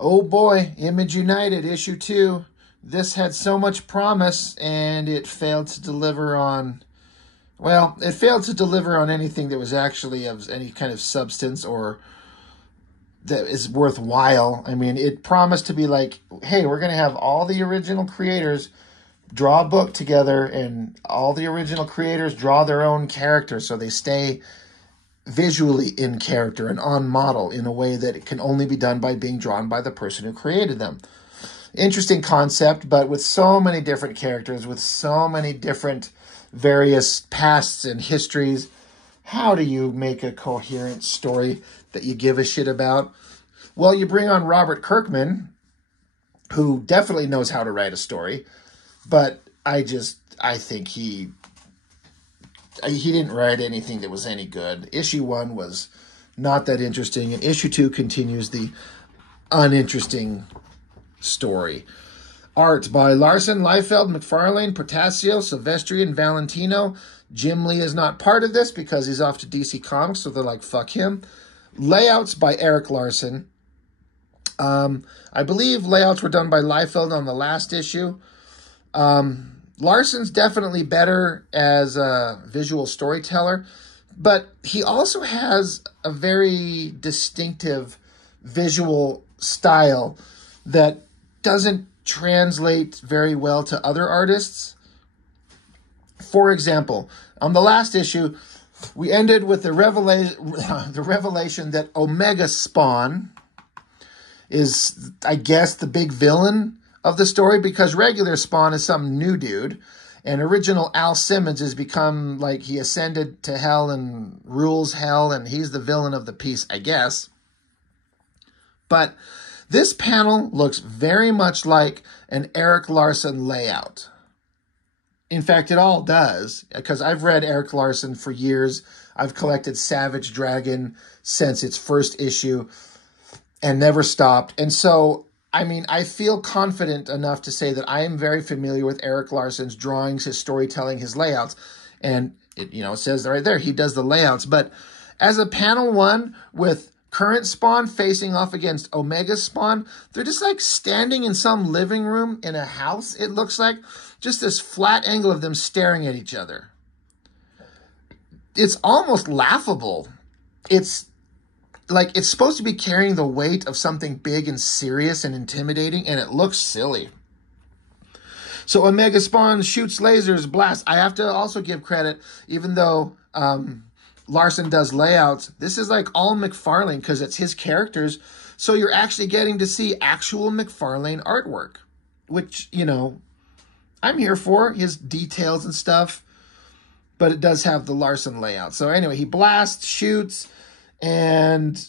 Oh boy, Image United, issue 2. This had so much promise, and it failed to deliver on... Well, it failed to deliver on anything that was actually of any kind of substance or that is worthwhile. I mean, it promised to be like, hey, we're going to have all the original creators draw a book together, and all the original creators draw their own character, so they stay visually in character and on model in a way that it can only be done by being drawn by the person who created them. Interesting concept, but with so many different characters, with so many different various pasts and histories, how do you make a coherent story that you give a shit about? Well, you bring on Robert Kirkman, who definitely knows how to write a story, but I think he didn't write anything that was any good. Issue 1 was not that interesting, and issue 2 continues the uninteresting story. Art by Larson, Liefeld, McFarlane, Portasio, Silvestri, and Valentino. Jim Lee is not part of this because he's off to DC Comics, so they're like, fuck him. Layouts by Eric Larson. I believe layouts were done by Liefeld on the last issue. Larson's definitely better as a visual storyteller, but he also has a very distinctive visual style that doesn't translate very well to other artists. For example, on the last issue, we ended with the revelation that Omega Spawn is, I guess, the big villain of the story, because regular Spawn is some new dude, and original Al Simmons has become, like, he ascended to hell and rules hell, and he's the villain of the piece, I guess. But this panel looks very much like an Eric Larson layout. In fact, it all does, because I've read Eric Larson for years. I've collected Savage Dragon since its first issue and never stopped. And so, I mean, I feel confident enough to say that I am very familiar with Eric Larson's drawings, his storytelling, his layouts. And it, you know, it says right there, he does the layouts. But as a panel 1 with current Spawn facing off against Omega Spawn, they're just like standing in some living room in a house, it looks like. Just this flat angle of them staring at each other. It's almost laughable. It's like it's supposed to be carrying the weight of something big and serious and intimidating, and it looks silly. So Omega Spawn shoots lasers, blasts. I have to also give credit, even though Larson does layouts, this is like all McFarlane because it's his characters. So you're actually getting to see actual McFarlane artwork, which, you know, I'm here for, his details and stuff, but it does have the Larson layout. So anyway, he blasts, shoots, and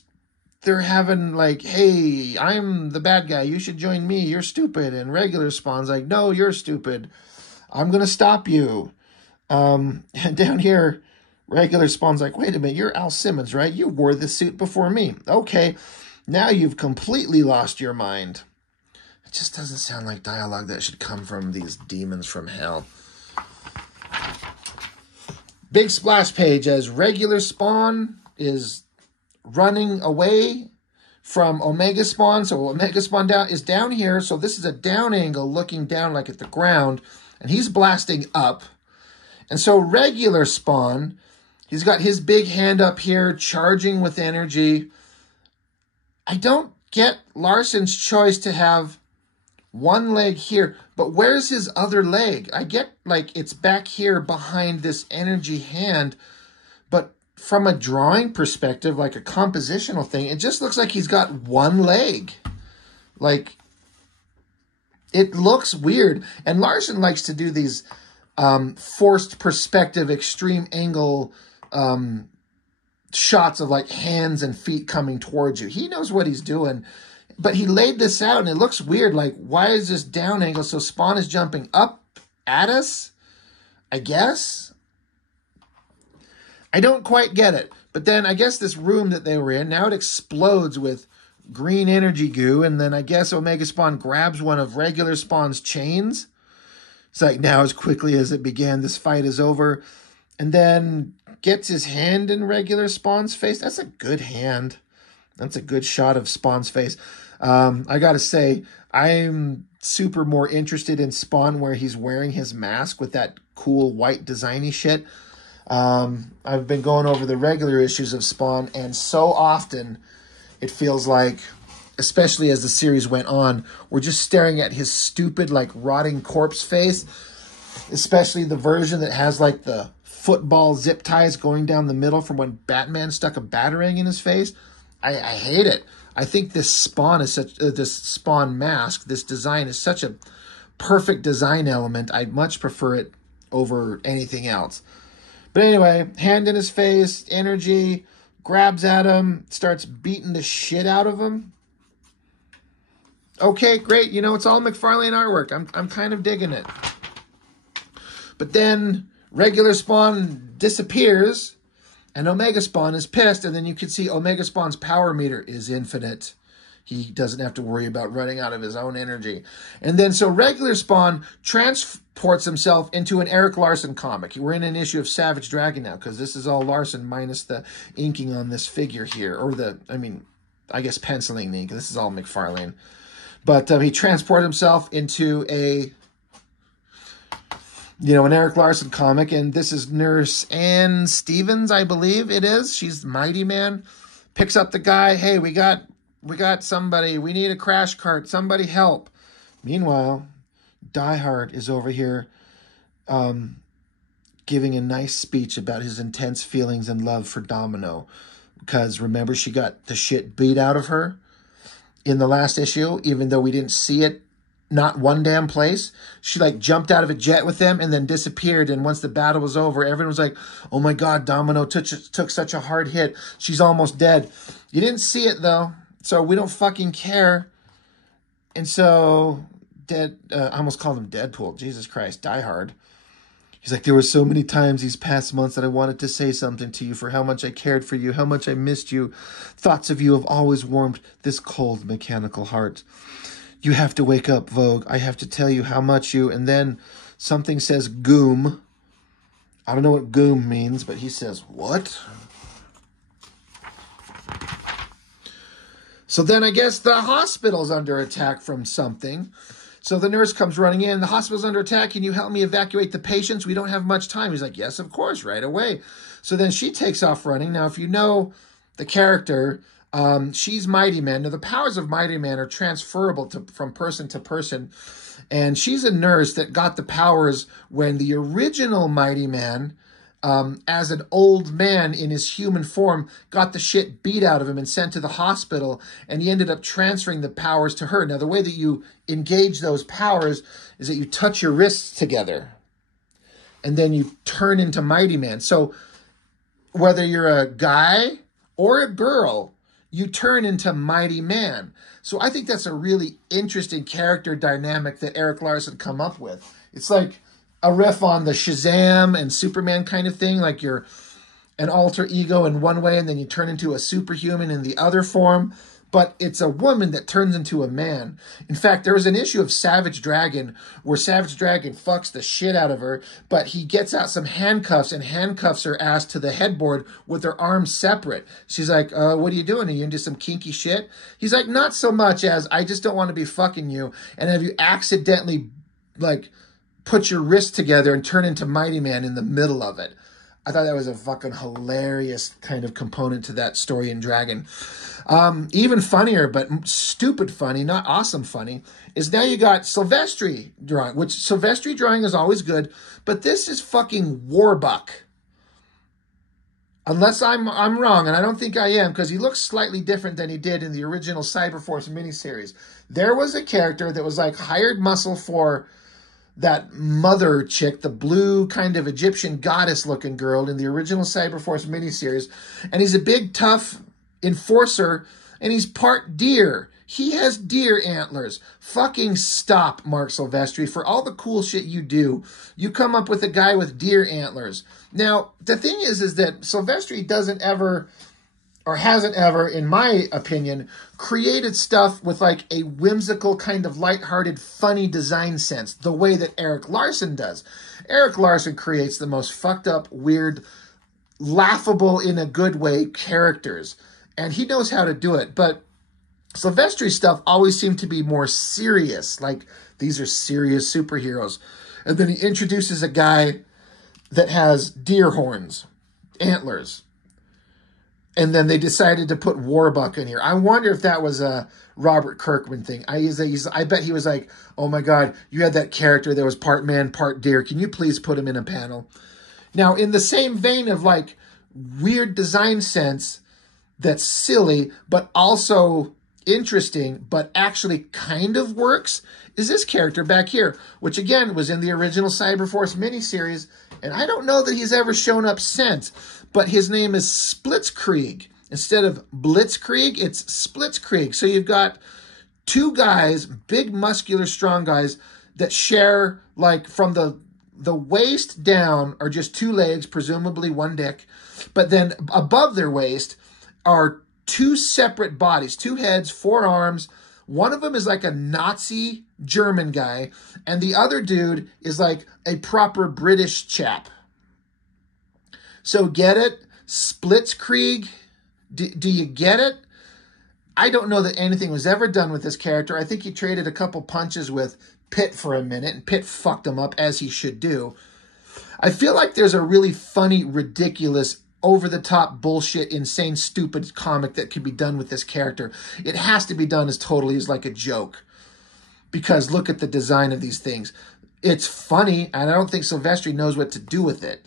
they're having like, hey, I'm the bad guy. You should join me. You're stupid. And regular Spawn's like, no, you're stupid. I'm going to stop you. And down here, regular Spawn's like, wait a minute, you're Al Simmons, right? You wore this suit before me. Okay, now you've completely lost your mind. It just doesn't sound like dialogue that should come from these demons from hell. Big splash page as regular Spawn is running away from Omega Spawn. So Omega Spawn is down here. So this is a down angle looking down like at the ground. And he's blasting up. And so regular Spawn, he's got his big hand up here charging with energy. I don't get Larson's choice to have one leg here, but where's his other leg? I get like it's back here behind this energy hand, but from a drawing perspective, like a compositional thing, it just looks like he's got one leg. Like, it looks weird. And Larson likes to do these forced perspective, extreme angle shots of like hands and feet coming towards you. He knows what he's doing. But he laid this out, and it looks weird. Like, why is this down angle? So Spawn is jumping up at us, I guess. I don't quite get it. But then I guess this room that they were in, now it explodes with green energy goo. And then I guess Omega Spawn grabs one of regular Spawn's chains. It's like, now as quickly as it began, this fight is over. And then gets his hand in regular Spawn's face. That's a good hand. That's a good shot of Spawn's face. I gotta say, I'm super more interested in Spawn where he's wearing his mask with that cool white designy shit. I've been going over the regular issues of Spawn, and so often it feels like, especially as the series went on, we're just staring at his stupid, like, rotting corpse face, especially the version that has, like, the football zip ties going down the middle from when Batman stuck a batarang in his face. I hate it. I think this Spawn is such this Spawn mask, this design is such a perfect design element. I'd much prefer it over anything else. But anyway, hand in his face, energy, grabs at him, starts beating the shit out of him. Okay, great. You know, it's all McFarlane artwork. I'm kind of digging it. But then regular Spawn disappears, and Omega Spawn is pissed, and then you can see Omega Spawn's power meter is infinite. He doesn't have to worry about running out of his own energy. And then so regular Spawn transports himself into an Eric Larson comic. We're in an issue of Savage Dragon now, because this is all Larson minus the inking on this figure here. Or I guess penciling the ink. This is all McFarlane. But he transported himself into an Eric Larson comic, and this is Nurse Ann Stevens, I believe it is. She's Mighty Man. Picks up the guy. Hey, we got somebody. We need a crash cart. Somebody help. Meanwhile, Die Hard is over here giving a nice speech about his intense feelings and love for Domino. Because remember, she got the shit beat out of her in the last issue, even though we didn't see it. Not one damn place. She like jumped out of a jet with them and then disappeared. And once the battle was over, everyone was like, oh my God, Domino took such a hard hit. She's almost dead. You didn't see it though. So we don't fucking care. And so I almost called him Deadpool. Jesus Christ, Die Hard. He's like, there were so many times these past months that I wanted to say something to you for how much I cared for you, how much I missed you. Thoughts of you have always warmed this cold mechanical heart. You have to wake up, Vogue. I have to tell you how much you... And then something says goom. I don't know what goom means, but he says, what? So then I guess the hospital's under attack from something. So the nurse comes running in. The hospital's under attack. Can you help me evacuate the patients? We don't have much time. He's like, yes, of course, right away. So then she takes off running. Now, if you know the character... she's Mighty Man. Now, the powers of Mighty Man are transferable from person to person. And she's a nurse that got the powers when the original Mighty Man, as an old man in his human form, got the shit beat out of him and sent to the hospital. And he ended up transferring the powers to her. Now, the way that you engage those powers is that you touch your wrists together. And then you turn into Mighty Man. So whether you're a guy or a girl, you turn into Mighty Man. So I think that's a really interesting character dynamic that Eric Larson come up with. It's like a riff on the Shazam and Superman kind of thing. Like you're an alter ego in one way and then you turn into a superhuman in the other form. But it's a woman that turns into a man. In fact, there was an issue of Savage Dragon where Savage Dragon fucks the shit out of her, but he gets out some handcuffs and handcuffs her ass to the headboard with her arms separate. She's like, what are you doing? Are you into some kinky shit? He's like, not so much as I just don't want to be fucking you. And have you accidentally, like, put your wrists together and turn into Mighty Man in the middle of it? I thought that was a fucking hilarious kind of component to that story in Dragon. Even funnier, but stupid funny, not awesome funny, is now you got Silvestri drawing, which Silvestri drawing is always good, but this is fucking Warbuck. Unless I'm wrong, and I don't think I am, because he looks slightly different than he did in the original Cyberforce miniseries. There was a character that was like hired muscle for that mother chick, the blue kind of Egyptian goddess-looking girl in the original Cyberforce miniseries, and he's a big, tough enforcer, and he's part deer. He has deer antlers. Fucking stop, Mark Silvestri. For all the cool shit you do, you come up with a guy with deer antlers. Now, the thing is that Silvestri doesn't ever, or hasn't ever, in my opinion, created stuff with like a whimsical kind of lighthearted, funny design sense, the way that Eric Larson does. Eric Larson creates the most fucked up, weird, laughable in a good way characters. And he knows how to do it. But Silvestri's stuff always seemed to be more serious, like these are serious superheroes. And then he introduces a guy that has deer horns, antlers. And then they decided to put Warbuck in here. I wonder if that was a Robert Kirkman thing. I bet he was like, oh my God, you had that character that was part man, part deer. Can you please put him in a panel? Now, in the same vein of like weird design sense that's silly, but also interesting, but actually kind of works, is this character back here, which again was in the original Cyberforce miniseries. And I don't know that he's ever shown up since, but his name is Splitzkrieg. Instead of Blitzkrieg, it's Splitzkrieg. So you've got two guys, big, muscular, strong guys that share, like, from the waist down are just two legs, presumably one dick. But then above their waist are two separate bodies, two heads, four arms. One of them is like a Nazi German guy, and the other dude is like a proper British chap. So get it? Splitzkrieg? Do you get it? I don't know that anything was ever done with this character. I think he traded a couple punches with Pitt for a minute, and Pitt fucked him up, as he should do. I feel like there's a really funny, ridiculous, over-the-top bullshit, insane, stupid comic that could be done with this character. It has to be done as totally as like a joke. Because look at the design of these things. It's funny, and I don't think Silvestri knows what to do with it.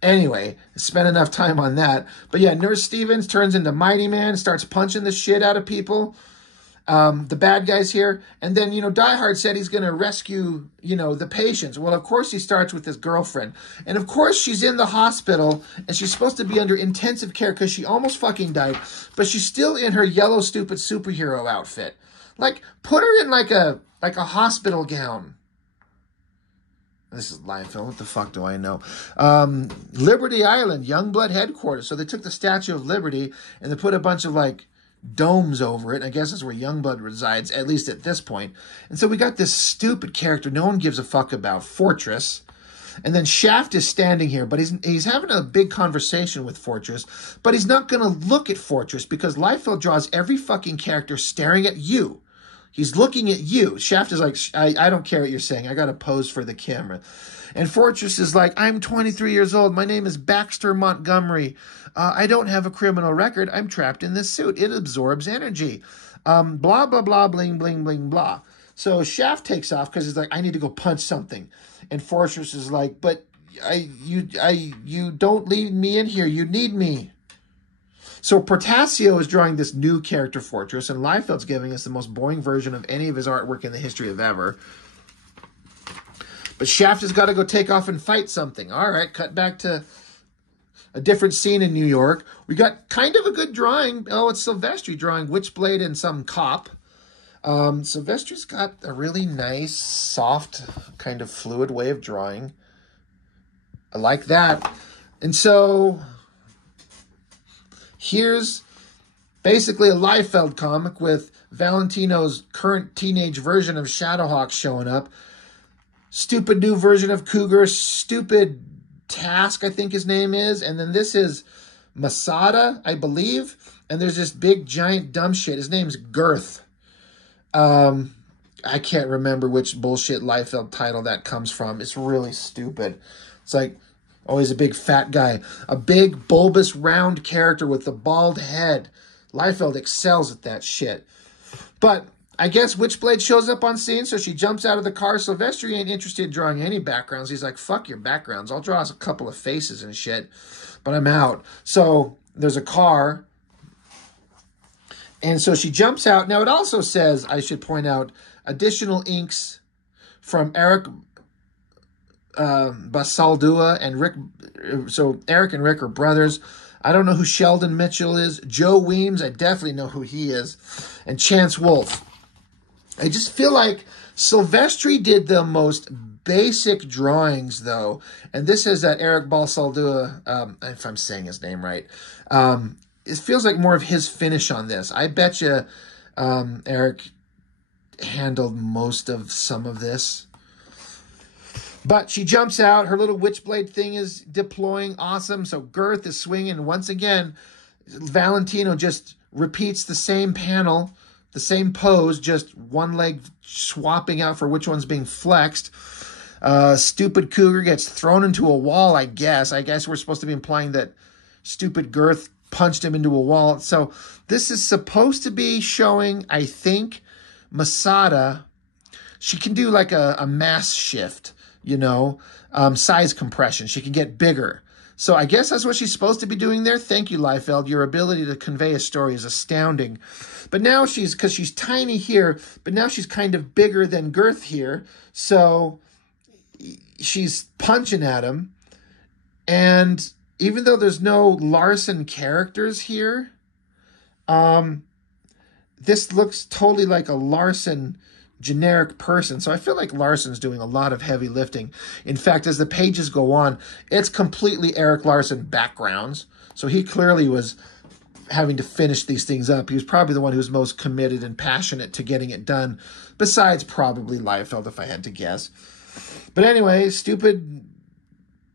Anyway, spent enough time on that. But yeah, Nurse Stevens turns into Mighty Man, starts punching the shit out of people. The bad guys here. And then, Die Hard said he's going to rescue, the patients. Well, of course he starts with his girlfriend. And of course she's in the hospital and she's supposed to be under intensive care because she almost fucking died. But she's still in her yellow, stupid superhero outfit. Like, put her in like a hospital gown. This is live film. What the fuck do I know? Liberty Island, Youngblood headquarters. So they took the Statue of Liberty and they put a bunch of like domes over it. I guess that's where Youngblood resides, at least at this point. And so we got this stupid character no one gives a fuck about, Fortress. And then Shaft is standing here, but he's having a big conversation with Fortress, but he's not going to look at Fortress because Liefeld draws every fucking character staring at you. He's looking at you. Shaft is like, I don't care what you're saying. I got to pose for the camera. And Fortress is like, I'm 23 years old. My name is Baxter Montgomery. I don't have a criminal record. I'm trapped in this suit. It absorbs energy. Blah, blah, blah, bling, bling, bling, blah. So Shaft takes off because he's like, I need to go punch something. And Fortress is like, but you don't leave me in here. You need me. So Portasio is drawing this new character, Fortress, and Liefeld's giving us the most boring version of any of his artwork in the history of ever. But Shaft has got to go take off and fight something. All right, cut back to a different scene in New York. We got kind of a good drawing. Oh, it's Silvestri drawing Witchblade and some cop. Silvestri's got a really nice, soft, kind of fluid way of drawing. I like that. And so here's basically a Liefeld comic with Valentino's current teenage version of Shadowhawk showing up. Stupid new version of Cougar. Stupid Task, I think his name is. And then this is Masada, I believe. And there's this big, giant, dumb shit. His name's Girth. I can't remember which bullshit Liefeld title that comes from. It's really stupid. It's like, oh, he's a big fat guy. A big, bulbous, round character with a bald head. Liefeld excels at that shit. But I guess Witchblade shows up on scene, so she jumps out of the car. Silvestri ain't interested in drawing any backgrounds. He's like, fuck your backgrounds. I'll draw us a couple of faces and shit, but I'm out. So there's a car. And so she jumps out. Now, it also says, I should point out, additional inks from Eric Basaldua and Rick. So Eric and Rick are brothers. I don't know who Sheldon Mitchell is. Joe Weems, I definitely know who he is. And Chance Wolfe. I just feel like Silvestri did the most basic drawings, though. And this is that Eric Basaldua, if I'm saying his name right. It feels like more of his finish on this. I bet you Eric handled most of some of this. But she jumps out. Her little Witchblade thing is deploying. Awesome. So Girth is swinging. Once again, Valentino just repeats the same panel, the same pose, just one leg swapping out for which one's being flexed. Stupid Cougar gets thrown into a wall, I guess. I guess we're supposed to be implying that stupid Girth punched him into a wall. So this is supposed to be showing, I think, Masada. She can do like a mass shift, you know, size compression. She can get bigger. So I guess that's what she's supposed to be doing there. Thank you, Liefeld. Your ability to convey a story is astounding. But now because she's tiny here, but now she's kind of bigger than Girth here. So she's punching at him. And even though there's no Larson characters here, this looks totally like a Larson generic person. So I feel like Larson's doing a lot of heavy lifting. In fact, as the pages go on, it's completely Eric Larson backgrounds. So he clearly was having to finish these things up. He was probably the one who was most committed and passionate to getting it done, besides probably Liefeld, if I had to guess. But anyway, stupid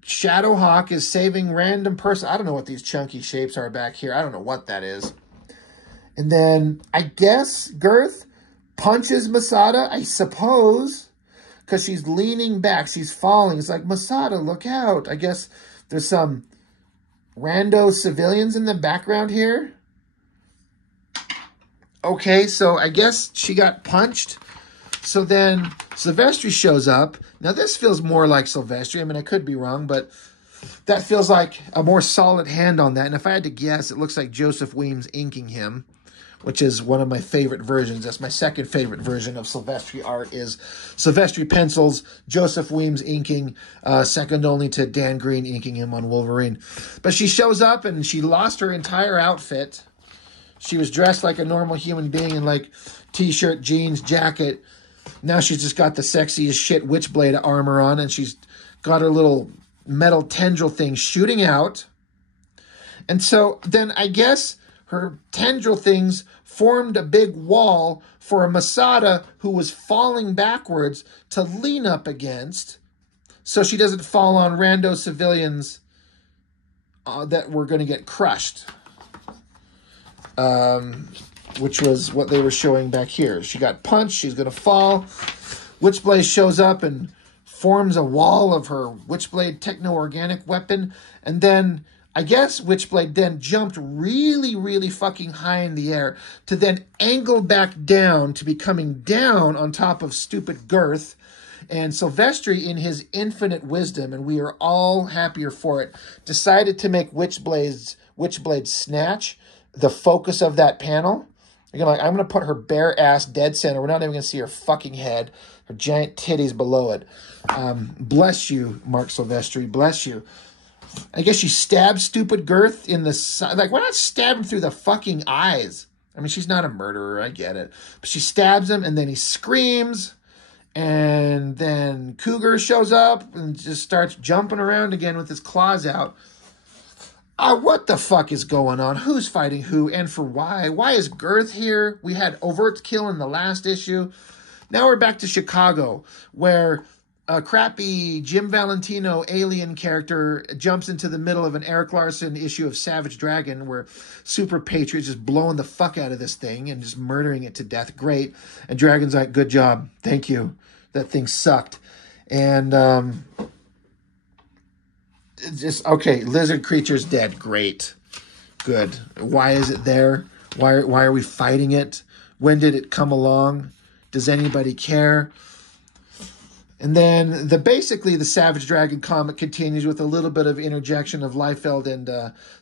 Shadowhawk is saving random person. I don't know what these chunky shapes are back here. I don't know what that is. And then I guess Girth punches Masada, I suppose, because she's leaning back. She's falling. It's like, Masada, look out. I guess there's some rando civilians in the background here. Okay, so I guess she got punched. So then Silvestri shows up. Now this feels more like Silvestri. I mean, I could be wrong, but that feels like a more solid hand on that. And if I had to guess, it looks like Joseph Weems inking him, which is one of my favorite versions. That's my second favorite version of Silvestri art, is Silvestri pencils, Joseph Weems inking, second only to Dan Green inking him on Wolverine. But she shows up and she lost her entire outfit. She was dressed like a normal human being in like t-shirt, jeans, jacket. Now she's just got the sexiest shit Witchblade armor on, and she's got her little metal tendril thing shooting out. And so then I guess her tendril things formed a big wall for a Masada who was falling backwards to lean up against, so she doesn't fall on rando civilians that were going to get crushed. Which was what they were showing back here. She got punched. She's going to fall. Witchblade shows up and forms a wall of her Witchblade techno-organic weapon. And then I guess Witchblade then jumped really, really fucking high in the air to then angle back down to be coming down on top of stupid Girth. And Silvestri, in his infinite wisdom, and we are all happier for it, decided to make Witchblade Snatch the focus of that panel. You're gonna I'm going to put her bare ass dead center. We're not even going to see her fucking head, her giant titties below it. Bless you, Mark Silvestri. Bless you. I guess she stabbed stupid Girth in the side. Like, why not stab him through the fucking eyes? I mean, she's not a murderer. I get it. But she stabs him, and then he screams. And then Cougar shows up and just starts jumping around again with his claws out. What the fuck is going on? Who's fighting who and for why? Why is Girth here? We had overt kill in the last issue. Now we're back to Chicago, where a crappy Jim Valentino alien character jumps into the middle of an Eric Larson issue of Savage Dragon, where Super Patriot's just blowing the fuck out of this thing and just murdering it to death. Great. And Dragon's like, good job. Thank you. That thing sucked. And, just, okay, lizard creature's dead. Great. Good. Why is it there? Why are we fighting it? When did it come along? Does anybody care? And then basically the Savage Dragon comic continues with a little bit of interjection of Liefeld and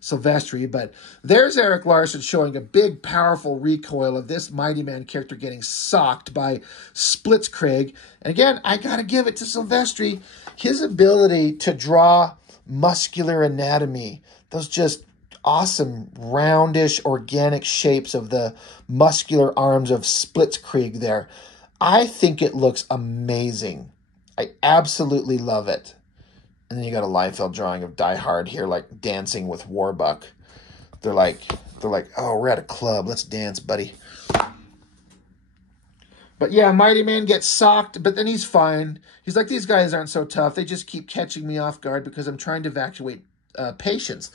Silvestri. But there's Eric Larson showing a big, powerful recoil of this Mighty Man character getting socked by Splitzkrieg. And again, I got to give it to Silvestri. His ability to draw muscular anatomy, those just awesome roundish organic shapes of the muscular arms of Splitzkrieg there. I think it looks amazing. I absolutely love it. And then you got a Liefeld drawing of Die Hard here, like dancing with Warbuck. They're like, oh, we're at a club. Let's dance, buddy. But yeah, Mighty Man gets socked, but then he's fine. He's like, these guys aren't so tough. They just keep catching me off guard because I'm trying to evacuate patients.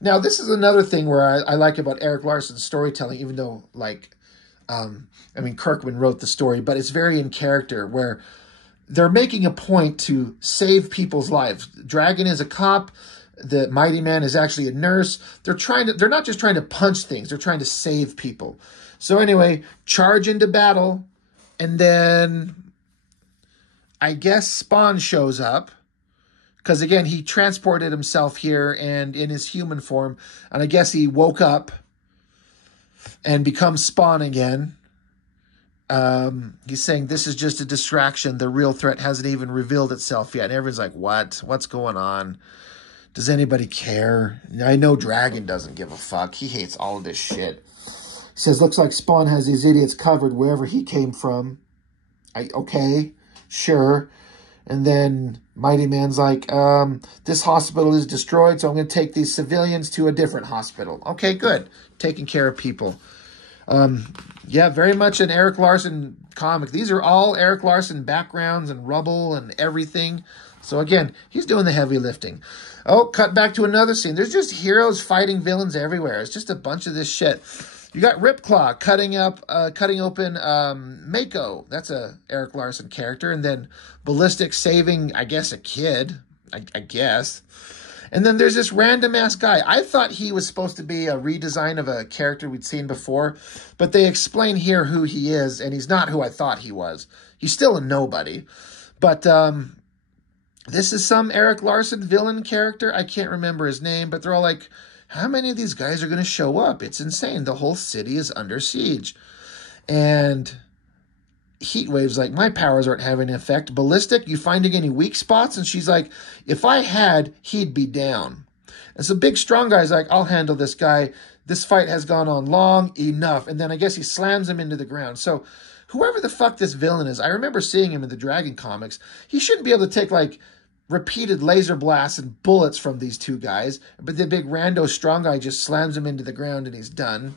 Now, this is another thing where I like about Eric Larson's storytelling, even though, like, I mean, Kirkman wrote the story, but it's very in character, where they're making a point to save people's lives. Dragon is a cop. The Mighty Man is actually a nurse. They're not just trying to punch things. They're trying to save people. So anyway, charge into battle. And then I guess Spawn shows up. Because again, he transported himself here and in his human form. And I guess he woke up and becomes Spawn again. He's saying this is just a distraction. The real threat hasn't even revealed itself yet. And everyone's like, what? What's going on? Does anybody care? I know Dragon doesn't give a fuck. He hates all of this shit. He says, looks like Spawn has these idiots covered wherever he came from. Okay, sure. And then Mighty Man's like, this hospital is destroyed, so I'm going to take these civilians to a different hospital. Okay, good. Taking care of people. Yeah, very much an Eric Larson comic. These are all Eric Larson backgrounds and rubble and everything. So again, he's doing the heavy lifting. Oh, cut back to another scene. There's just heroes fighting villains everywhere. It's just a bunch of this shit. You got Ripclaw cutting open Mako. That's a Eric Larson character. And then Ballistic saving, I guess, a kid. I guess. And then there's this random-ass guy. I thought he was supposed to be a redesign of a character we'd seen before. But they explain here who he is, and he's not who I thought he was. He's still a nobody. But this is some Eric Larson villain character. I can't remember his name, but they're all like, how many of these guys are going to show up? It's insane. The whole city is under siege. And Heatwave's like, my powers aren't having an effect. Ballistic, you finding any weak spots? And she's like, if I had, he'd be down. And so Big Strong Guy's like, I'll handle this guy. This fight has gone on long enough. And then I guess he slams him into the ground. So whoever the fuck this villain is, I remember seeing him in the Dragon comics. He shouldn't be able to take, like, repeated laser blasts and bullets from these two guys. But the big rando Strong Guy just slams him into the ground and he's done.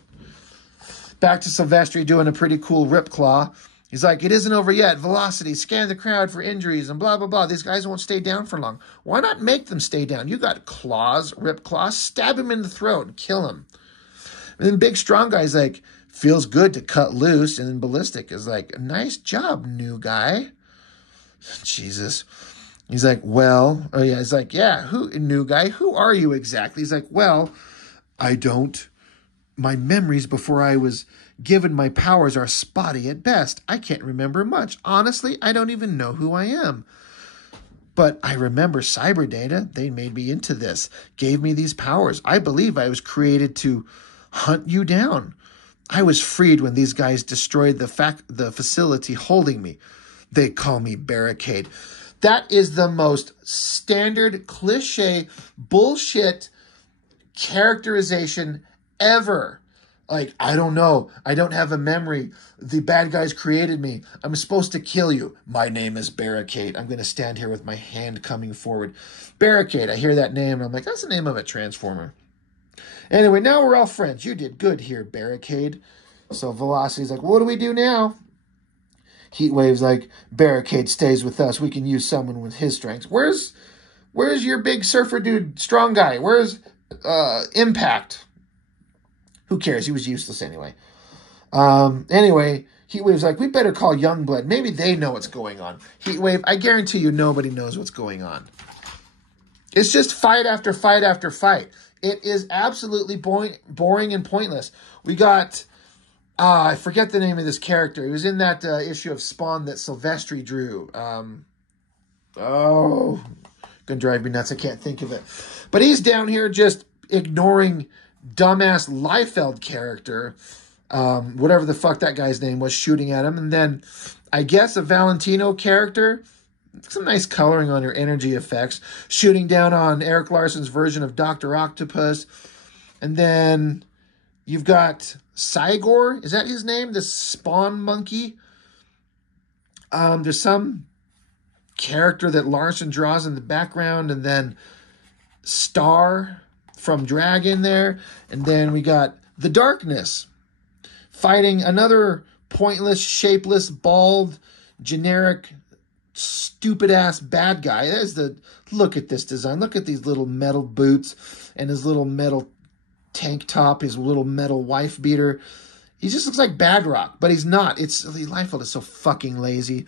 Back to Silvestri doing a pretty cool Ripclaw. He's like, it isn't over yet. Velocity, scan the crowd for injuries and blah, blah, blah. These guys won't stay down for long. Why not make them stay down? You got claws, Ripclaw, stab him in the throat and kill him. And then Big Strong Guy's like, feels good to cut loose. And then Ballistic is like, nice job, new guy. Jesus. He's like, well, oh yeah, he's like, yeah, who, new guy, who are you exactly? He's like, well, my memories before I was given my powers are spotty at best. I can't remember much. Honestly, I don't even know who I am. But I remember cyber data. They made me into this, gave me these powers. I believe I was created to hunt you down. I was freed when these guys destroyed the facility holding me. They call me Barricade. That is the most standard cliche bullshit characterization ever. Like, I don't know. I don't have a memory. The bad guys created me. I'm supposed to kill you. My name is Barricade. I'm going to stand here with my hand coming forward. Barricade. I hear that name, and I'm like, that's the name of a Transformer. Anyway, now we're all friends. You did good here, Barricade. So Velocity's like, what do we do now? Heatwave's like, Barricade stays with us. We can use someone with his strengths. Where's your big surfer dude, Strong Guy? Where's Impact? Who cares? He was useless anyway. Anyway, Heatwave's like, we better call Youngblood. Maybe they know what's going on. Heatwave, I guarantee you nobody knows what's going on. It's just fight after fight after fight. It is absolutely boring and pointless. We got... I forget the name of this character. He was in that issue of Spawn that Silvestri drew. Gonna drive me nuts. I can't think of it. But he's down here just ignoring dumbass Liefeld character. Whatever the fuck that guy's name was, shooting at him. And then I guess a Valentino character. Some nice coloring on your energy effects. Shooting down on Eric Larson's version of Dr. Octopus. And then you've got Cygor, is that his name? This Spawn monkey. There's some character that Larson draws in the background, and then Star from Dragon there. And then we got the Darkness fighting another pointless, shapeless, bald, generic stupid ass bad guy. Look at this design. Look at these little metal boots and his little metal tank top, his little metal wife beater. He just looks like Badrock, but he's not. Liefeld is so fucking lazy.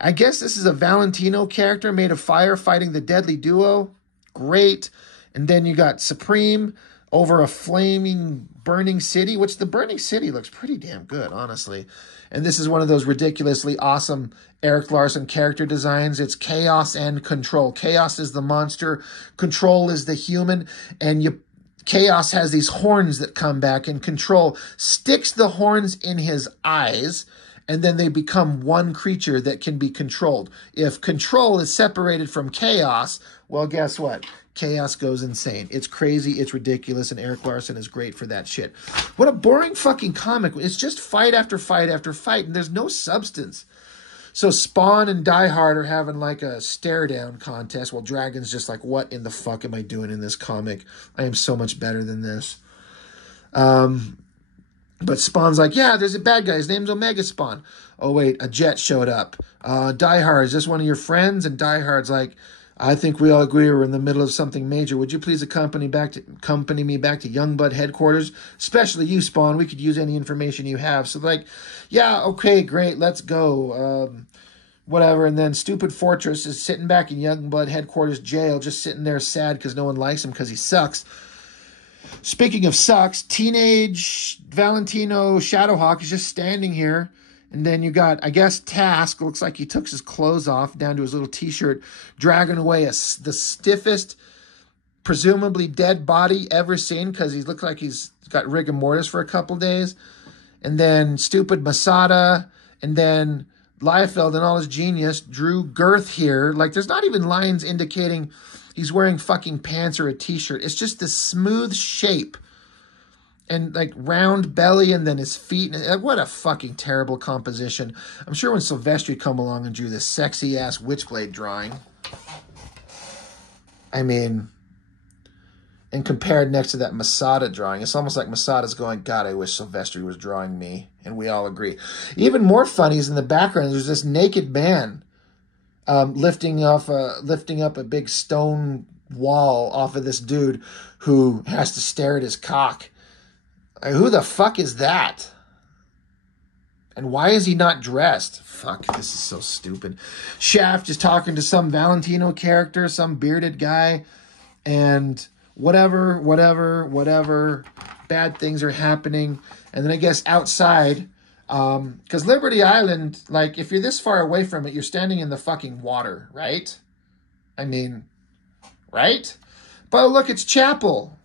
I guess this is a Valentino character made of fire fighting the Deadly Duo. Great. And then you got Supreme over a flaming burning city, which the burning city looks pretty damn good, honestly. And this is one of those ridiculously awesome Erik Larsen character designs. It's Chaos and Control. Chaos is the monster. Control is the human. And Chaos has these horns that come back, and Control sticks the horns in his eyes, and then they become one creature that can be controlled. If Control is separated from Chaos, well, guess what? Chaos goes insane. It's crazy, it's ridiculous, and Erik Larsen is great for that shit. What a boring fucking comic. It's just fight after fight after fight, and there's no substance. So Spawn and Die Hard are having like a stare down contest while Dragon's just like, what in the fuck am I doing in this comic? I am so much better than this. But Spawn's like, yeah, there's a bad guy. His name's Omega Spawn. Oh, wait, a jet showed up. Die Hard, is this one of your friends? And Die Hard's like, I think we all agree we're in the middle of something major. Would you please accompany me back to Youngblood headquarters? Especially you, Spawn. We could use any information you have. So like, yeah, okay, great, let's go. Whatever. And then Stupid Fortress is sitting back in Youngblood headquarters jail, just sitting there sad because no one likes him because he sucks. Speaking of sucks, teenage Valentino Shadowhawk is just standing here. And then you got, I guess, Task. Looks like he took his clothes off down to his little t-shirt, dragging away the stiffest, presumably dead body ever seen, because he looks like he's got rigor mortis for a couple days. And then stupid Masada. And then Liefeld and all his genius drew girth here. Like, there's not even lines indicating he's wearing fucking pants or a t-shirt. It's just this smooth shape. And like round belly, and then his feet. What a fucking terrible composition. I'm sure when Silvestri come along and drew this sexy ass Witchblade drawing, I mean, and compared next to that Masada drawing, it's almost like Masada's going, God, I wish Silvestri was drawing me. And we all agree. Even more funny is in the background, there's this naked man lifting up a big stone wall off of this dude who has to stare at his cock. Who the fuck is that? And why is he not dressed? Fuck, this is so stupid. Shaft is talking to some Valentino character, some bearded guy, and whatever, bad things are happening. And then I guess outside, because Liberty Island, like, if you're this far away from it, you're standing in the fucking water, right? I mean, right? But look, it's Chapel.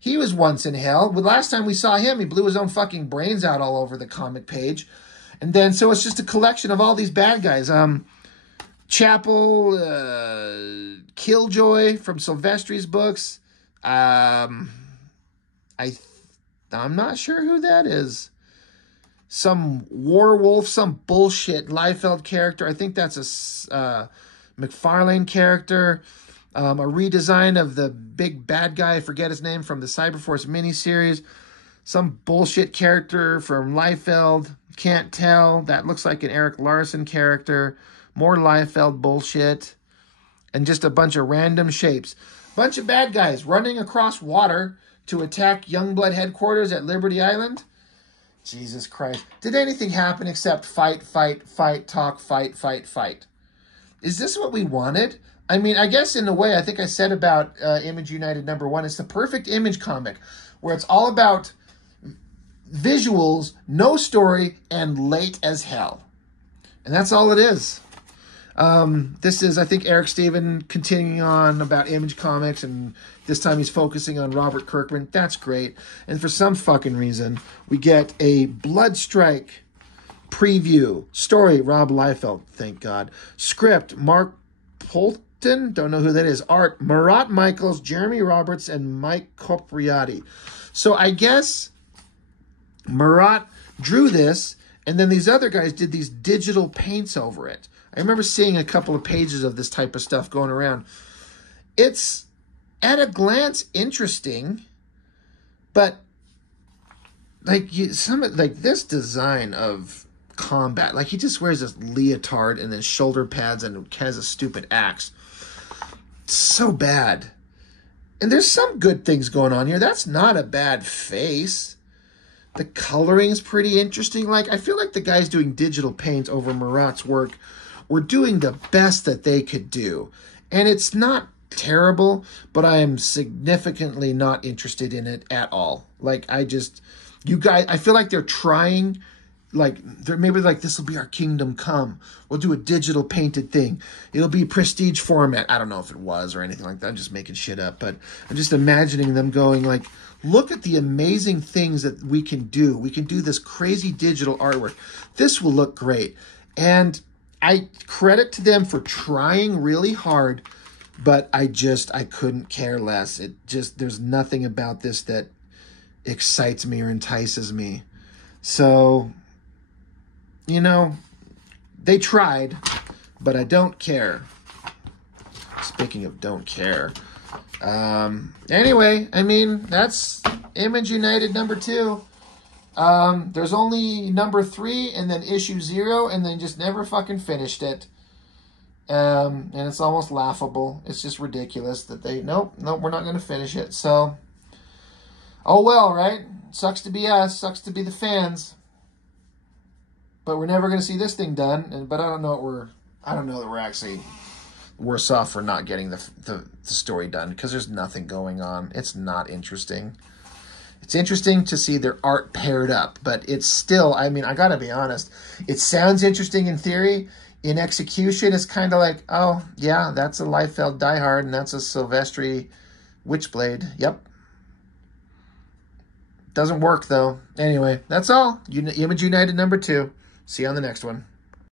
He was once in hell. The last time we saw him, he blew his own fucking brains out all over the comic page. And then, so it's just a collection of all these bad guys. Chapel, Killjoy from Silvestri's books. I'm not sure who that is. Some werewolf, some bullshit Liefeld character. I think that's a McFarlane character. A redesign of the big bad guy, I forget his name, from the Cyberforce miniseries. Some bullshit character from Liefeld, can't tell. That looks like an Erik Larsen character. More Liefeld bullshit. And just a bunch of random shapes. Bunch of bad guys running across water to attack Youngblood headquarters at Liberty Island. Jesus Christ. Did anything happen except fight, talk, fight? Is this what we wanted? I mean, I guess in a way, I think I said about Image United #1, it's the perfect Image comic where it's all about visuals, no story, and late as hell. And that's all it is. This is, I think, Eric Steven continuing on about Image Comics, and this time he's focusing on Robert Kirkman. That's great. And for some fucking reason, we get a Bloodstrike preview. Story, Rob Liefeld, thank God. Script, Mark Polton. Don't know who that is. Art, Marat Michaels, Jeremy Roberts, and Mike Copriati. So I guess Marat drew this, and then these other guys did these digital paints over it. I remember seeing a couple of pages of this type of stuff going around. It's, at a glance, interesting, but like this design of combat. Like, he just wears this leotard and then shoulder pads and has a stupid axe. So bad. And there's some good things going on here. That's not a bad face. The coloring's pretty interesting. Like, I feel like the guys doing digital paint over Marat's work were doing the best that they could do. And it's not terrible, but I am significantly not interested in it at all. Like, you guys, I feel like they're trying, like, maybe like, this will be our kingdom come. We'll do a digital painted thing. It'll be prestige format. I don't know if it was or anything like that. I'm just making shit up, but I'm just imagining them going like, look at the amazing things that we can do. We can do this crazy digital artwork. This will look great. And I credit to them for trying really hard, but I couldn't care less. There's nothing about this that excites me or entices me. So, you know, they tried, but I don't care. Speaking of don't care. Anyway, I mean, that's Image United #2. There's only #3 and then issue 0 and then just never fucking finished it. And it's almost laughable. It's just ridiculous that nope, we're not going to finish it. So, oh well, right? Sucks to be us, sucks to be the fans. But we're never going to see this thing done. But I don't know that we're actually worse off for not getting the story done, because there's nothing going on. It's not interesting. It's interesting to see their art paired up, but it's still, I mean, I gotta be honest, it sounds interesting in theory. In execution, it's kind of like, oh, yeah, that's a Liefeld Die Hard, and that's a Silvestri Witchblade. Yep. Doesn't work, though. Anyway, that's all. Image United #2. See you on the next one.